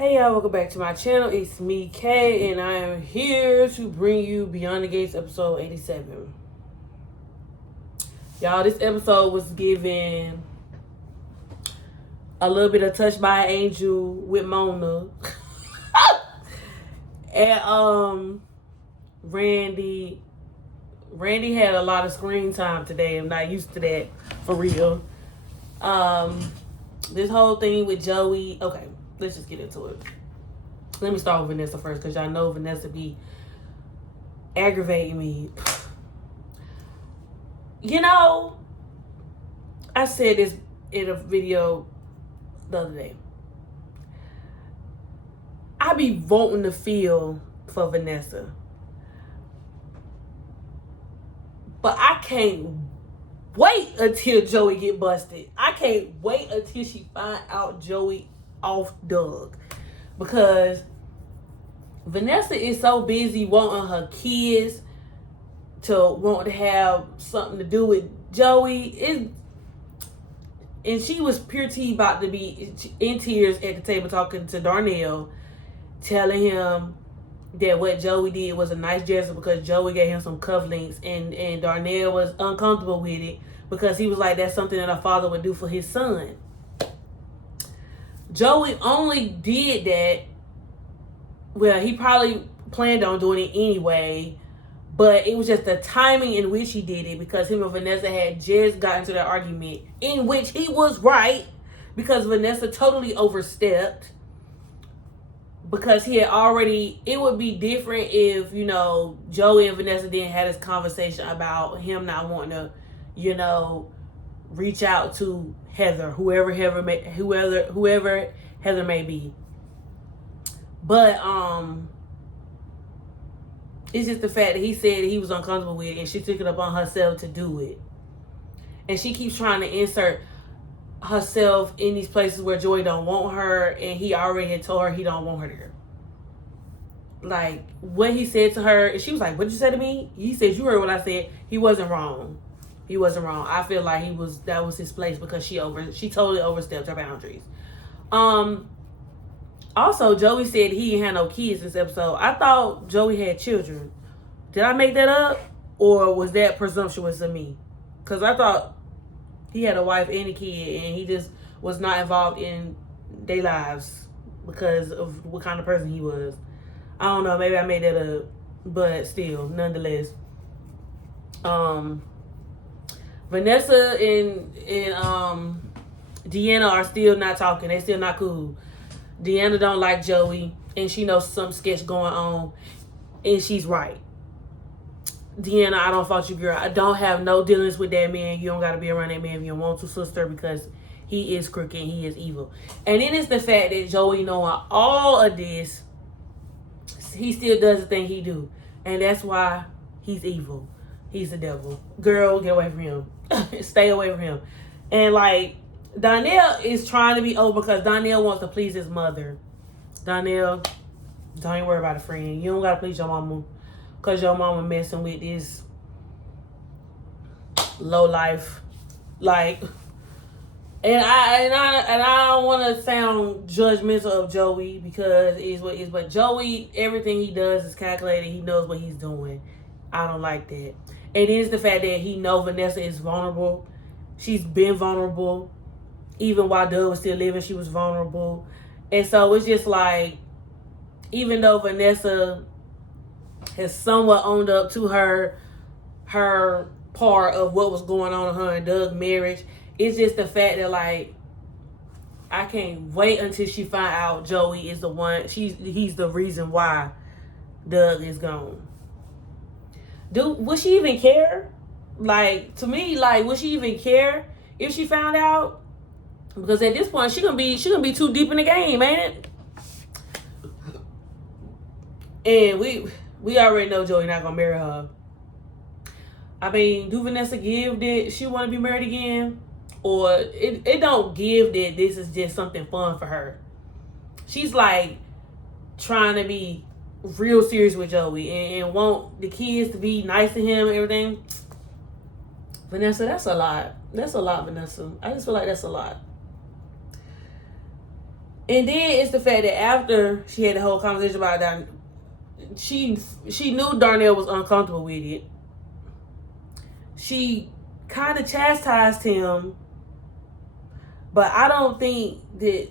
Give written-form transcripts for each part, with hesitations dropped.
Hey y'all, welcome back to my channel. It's me, Kay, and I am here to bring you Beyond the Gates episode 87. Y'all, this episode was given a little bit of Touched by an Angel with Mona. And Randy had a lot of screen time today. I'm not used to that, for real. This whole thing with Joey. Okay, let's just get into it. Let me start with Vanessa first, because y'all know Vanessa be aggravating me. You know, I said this in a video the other day. I be voting to feel for Vanessa. But I can't wait until Joey get busted. I can't wait until she find out Joey off Doug. Because Vanessa is so busy wanting her kids to want to have something to do with Joey. And she was pure tea about to be in tears at the table talking to Darnell, telling him that what Joey did was a nice gesture because Joey gave him some cufflinks, and Darnell was uncomfortable with it because he was like, that's something that a father would do for his son. Joey only did that, well, he probably planned on doing it anyway, but it was just the timing in which he did it, because him and Vanessa had just gotten to that argument in which he was right, because Vanessa totally overstepped. Because he had already, it would be different if, you know, Joey and Vanessa didn't have this conversation about him not wanting to, you know, reach out to Heather, whoever Heather may be. But it's just the fact that he said he was uncomfortable with it, and she took it upon herself to do it. And she keeps trying to insert herself in these places where Joey don't want her, and he already had told her he don't want her there. Like, what he said to her, and she was like, what did you say to me? He said, you heard what I said. He wasn't wrong. He wasn't wrong. I feel like that was his place, because she totally overstepped her boundaries. Also, Joey said he didn't have no kids this episode. I thought Joey had children. Did I make that up? Or was that presumptuous of me? Because I thought he had a wife and a kid, and he just was not involved in their lives because of what kind of person he was. I don't know. Maybe I made that up. But still, nonetheless. Vanessa and Deanna are still not talking. They're still not cool. Deanna don't like Joey, and she knows some sketch going on, and she's right. Deanna, I don't fault you, girl. I don't have no dealings with that man. You don't got to be around that man if you don't want to, sister, because he is crooked and he is evil. And then it's the fact that Joey, knowing all of this, he still does the thing he do. And that's why he's evil. He's the devil. Girl, get away from him. Stay away from him. And like, Darnell is trying to be over because Darnell wants to please his mother. Darnell, don't even worry about it, friend. You don't got to please your mama, because your mama messing with this low life. Like, and I don't want to sound judgmental of Joey, because it's what it is. But Joey, everything he does is calculated. He knows what he's doing. I don't like that. And it is the fact that he knows Vanessa is vulnerable. She's been vulnerable. Even while Doug was still living, she was vulnerable. And so it's just like, even though Vanessa has somewhat owned up to her part of what was going on in her and Doug's marriage, it's just the fact that, like, I can't wait until she find out Joey is the one, he's the reason why Doug is gone. Would she even care? Like, to me, like, would she even care if she found out? Because at this point, she gonna be too deep in the game, ain't it? And we already know Joey not gonna marry her. I mean, do Vanessa give that she want to be married again? Or it don't give that this is just something fun for her. She's like trying to be real serious with Joey and want the kids to be nice to him and everything. Vanessa, that's a lot. That's a lot, Vanessa. I just feel like that's a lot. And then it's the fact that after she had the whole conversation about that, she knew Darnell was uncomfortable with it. She kind of chastised him, but I don't think that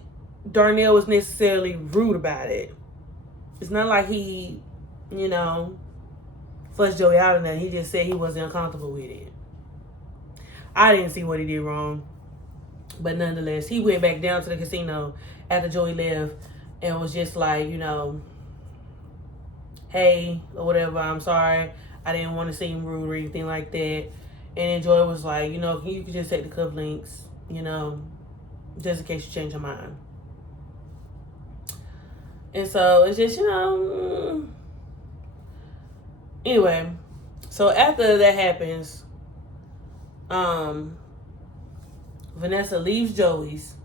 Darnell was necessarily rude about it. It's not like he, flushed Joey out of that. He just said he wasn't uncomfortable with it. I didn't see what he did wrong. But nonetheless, he went back down to the casino after Joey left and was just like, hey, or whatever, I'm sorry. I didn't want to seem rude or anything like that. And then Joey was like, you could just take the cufflinks, just in case you change your mind. And so it's just, anyway, so after that happens, Vanessa leaves Joey's,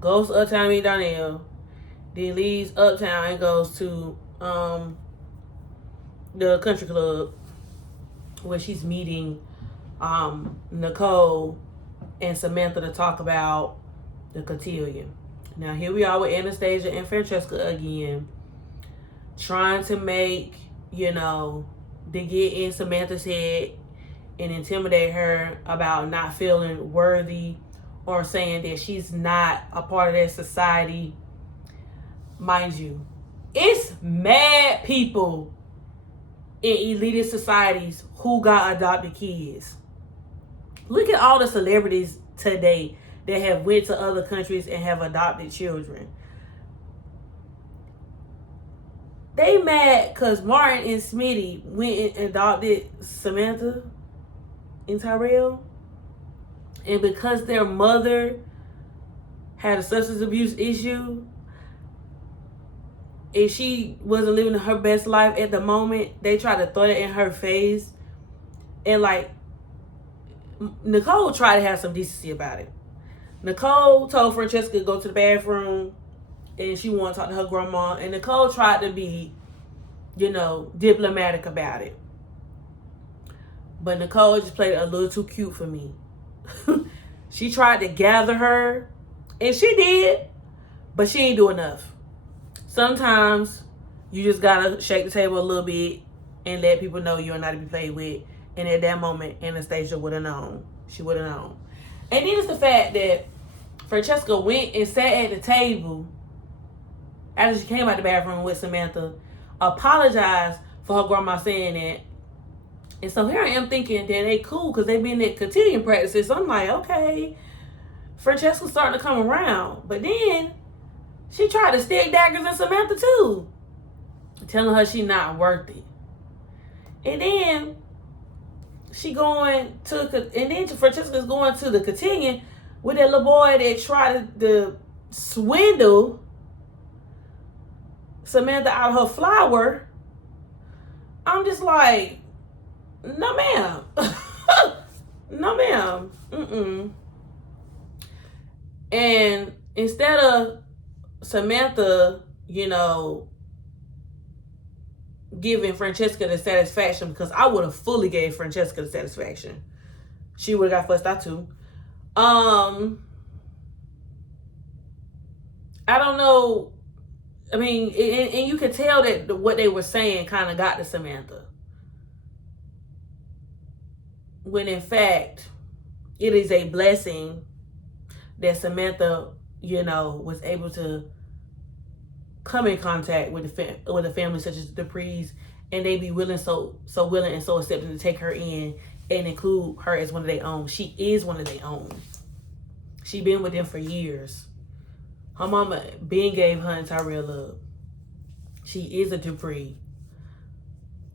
goes to Uptown to meet Darnell, then leaves Uptown and goes to the country club where she's meeting Nicole and Samantha to talk about the cotillion. Now here we are with Anastasia and Francesca again, trying to make, to get in Samantha's head and intimidate her about not feeling worthy or saying that she's not a part of their society. Mind you, it's mad people in elitist societies who got adopted kids. Look at all the celebrities today that have went to other countries and have adopted children. They mad because Martin and Smitty went and adopted Samantha and Tyrell. And because their mother had a substance abuse issue and she wasn't living her best life at the moment, they tried to throw it in her face. And Nicole tried to have some decency about it. Nicole told Francesca to go to the bathroom and she wanted to talk to her grandma. And Nicole tried to be, diplomatic about it. But Nicole just played a little too cute for me. She tried to gather her, and she did, but she ain't do enough. Sometimes you just gotta shake the table a little bit and let people know you're not to be played with. And at that moment, Anastasia would have known. She would have known. And then it's the fact that Francesca went and sat at the table after she came out the bathroom with Samantha, apologized for her grandma saying that. And so here I am thinking that they cool because they've been at cotillion practices. So I'm like, okay, Francesca's starting to come around. But then she tried to stick daggers in Samantha too, telling her she's not worth it. And then Francesca's going to the cotillion with that little boy that tried to swindle Samantha out of her flower. I'm just like, no ma'am. No ma'am. And instead of Samantha, giving Francesca the satisfaction, because I would have fully gave Francesca the satisfaction, she would have got fussed out too. I don't know. I mean, and you could tell that what they were saying kind of got to Samantha. When in fact, it is a blessing that Samantha, was able to come in contact with a family such as the Duprees, and they be willing, so willing and so accepting to take her in and include her as one of their own. She is one of their own. She been with them for years. Her mama been gave her and Tyrell love. She is a Dupree.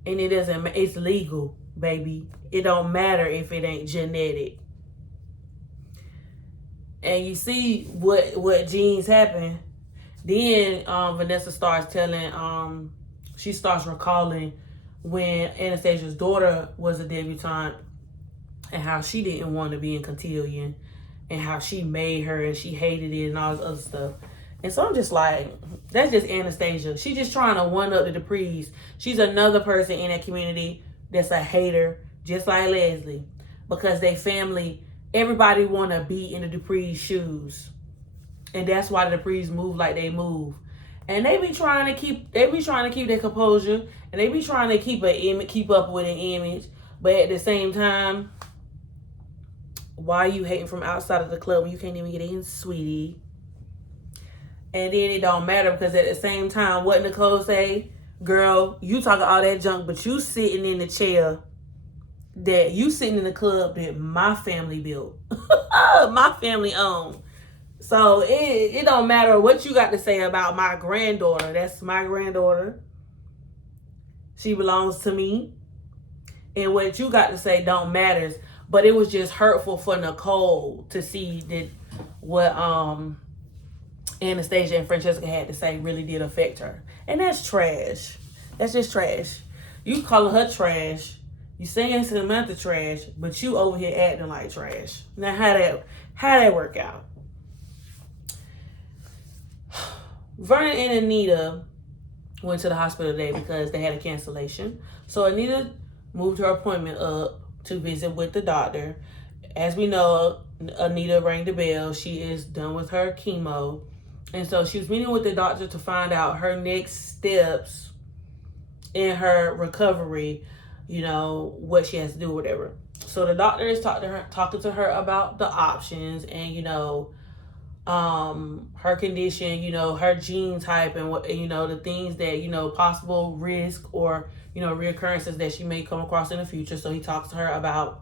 And it's legal, baby. It don't matter if it ain't genetic. And you see what genes happen. Then Vanessa starts telling, she starts recalling when Anastasia's daughter was a debutante and how she didn't want to be in cotillion and how she made her and she hated it and all this other stuff. And so I'm just like, that's just Anastasia. She's just trying to one-up the Duprees. She's another person in that community that's a hater, just like Leslie. Because they family, everybody want to be in the Duprees' shoes. And that's why the Duprees move like they move. And they be trying to keep their composure, and they be trying to keep up with an image. But at the same time, why are you hating from outside of the club when you can't even get in, sweetie? And then it don't matter, because at the same time, what Nicole say? Girl, you talking all that junk, but you sitting in the chair that you sitting in the club that my family built. My family owned. So it don't matter what you got to say about my granddaughter. That's my granddaughter. She belongs to me. And what you got to say don't matter. But it was just hurtful for Nicole to see that what Anastasia and Francesca had to say really did affect her. And that's trash. That's just trash. You calling her trash. You saying Samantha trash, but you over here acting like trash. Now how that work out? Vernon and Anita went to the hospital today because they had a cancellation. So Anita moved her appointment up to visit with the doctor. As we know, Anita rang the bell. She is done with her chemo. And so she was meeting with the doctor to find out her next steps in her recovery, what she has to do, whatever. So the doctor is talking to her about the options and, her condition, her gene type, and what, the things that, possible risk or, reoccurrences that she may come across in the future. So he talks to her about,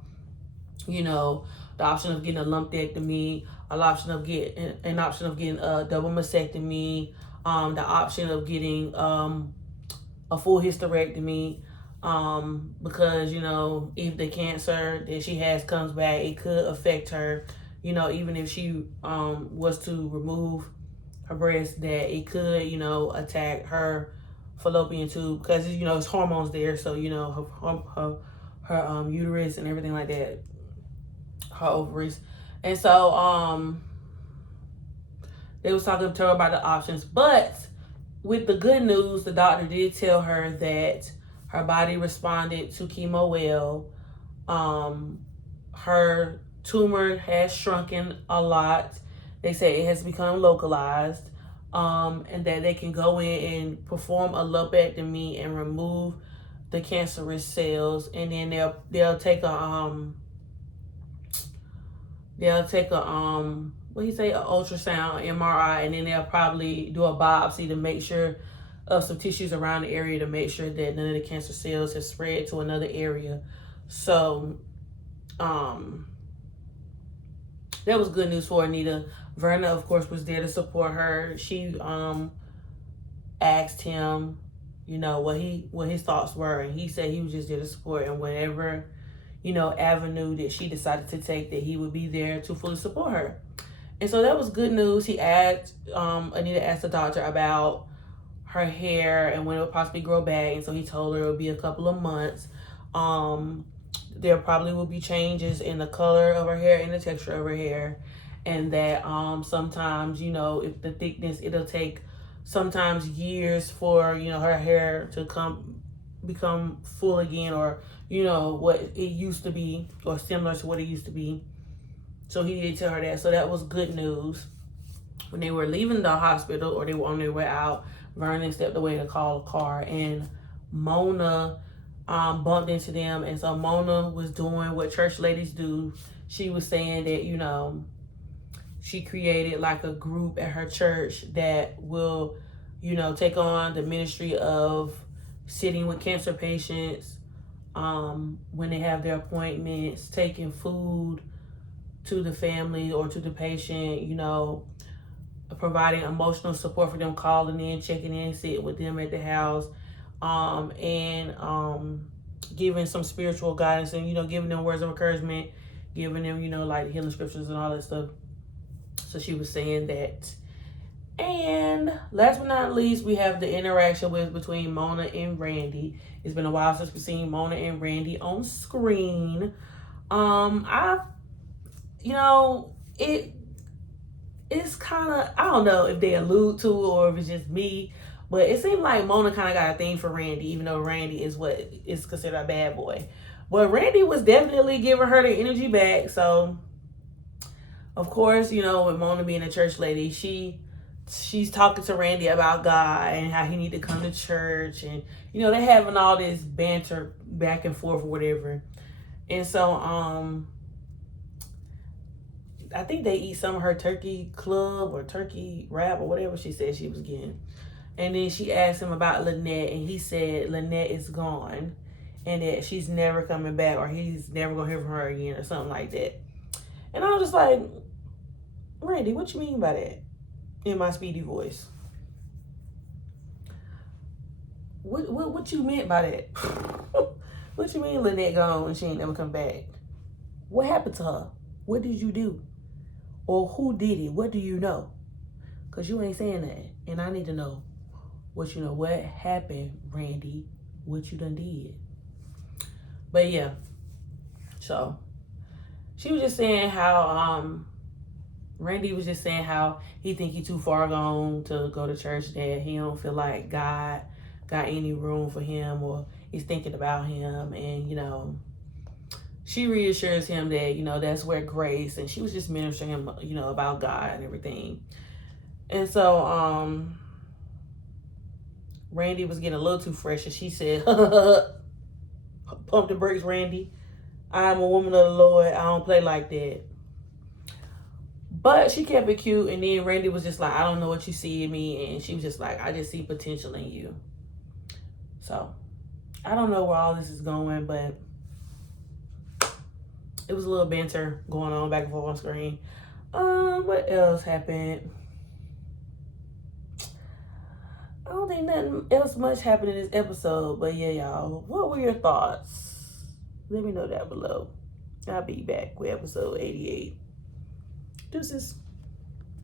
the option of getting a lumpectomy, an option of getting a double mastectomy, the option of getting a full hysterectomy, because, if the cancer that she has comes back, it could affect her. Even if she was to remove her breast, that it could, attack her fallopian tube, because, it's hormones there. So, her uterus and everything like that, her ovaries. And so they was talking to her about the options. But with the good news, the doctor did tell her that her body responded to chemo well. Her tumor has shrunken a lot. They say it has become localized, and that they can go in and perform a lumpectomy and remove the cancerous cells, and then they'll take a what he say, an ultrasound, MRI, and then they'll probably do a biopsy to make sure of some tissues around the area to make sure that none of the cancer cells have spread to another area. So that was good news for Anita. Verna, of course, was there to support her. She asked him, what his thoughts were, and he said he was just there to support, and whatever, avenue that she decided to take, that he would be there to fully support her. And so that was good news. Anita asked the doctor about her hair and when it would possibly grow back, and so he told her it would be a couple of months. There probably will be changes in the color of her hair and the texture of her hair, and that sometimes, if the thickness, it'll take sometimes years for, her hair to become full again, or, what it used to be, or similar to what it used to be. So he did tell her that. So that was good news. When they were leaving the hospital, or they were on their way out, Vernon stepped away to call a car, and Mona bumped into them. And so Mona was doing what church ladies do. She was saying that, she created like a group at her church that will, take on the ministry of sitting with cancer patients when they have their appointments, taking food to the family or to the patient, providing emotional support for them, calling in, checking in, sitting with them at the house, and giving some spiritual guidance, and giving them words of encouragement, giving them like healing scriptures and all that stuff. So she was saying that. And last but not least, we have the interaction between Mona and Randy. It's been a while since we've seen Mona and Randy on screen. It's kind of, I don't know if they allude to it or if it's just me, but it seemed like Mona kind of got a thing for Randy, even though Randy is what is considered a bad boy. But Randy was definitely giving her the energy back. So Of course, you know, with Mona being a church lady, she's talking to Randy about God and how he need to come to church, and you know, they're having all this banter back and forth or whatever. And so I think they eat some of her turkey club or turkey wrap or whatever she said she was getting. And then she asked him about Lynette, and he said Lynette is gone and that she's never coming back, or he's never gonna hear from her again, or something like that. And I was just like, Randy, what you mean by that? In my speedy voice. What you meant by that? What you mean Lynette gone and she ain't never come back? What happened to her? What did you do? Or who did it? What do you know? Because you ain't saying that. And I need to know what you know. What happened, Randy? What you done did? But yeah. So she was just saying how Randy was just saying how he think he too far gone to go to church, that he don't feel like God got any room for him or is thinking about him. And, you know, she reassures him that, you know, that's where grace, and she was just ministering him, you know, about God and everything. And so Randy was getting a little too fresh, and she said, pump the brakes, Randy. I'm a woman of the Lord. I don't play like that. But she kept it cute, and then Randy was just like, I don't know what you see in me. And she was just like, I just see potential in you. So I don't know where all this is going, but it was a little banter going on back and forth on screen. What else happened? I don't think nothing else much happened in this episode, but yeah, y'all, what were your thoughts? Let me know down below. I'll be back with episode 88. Deuces.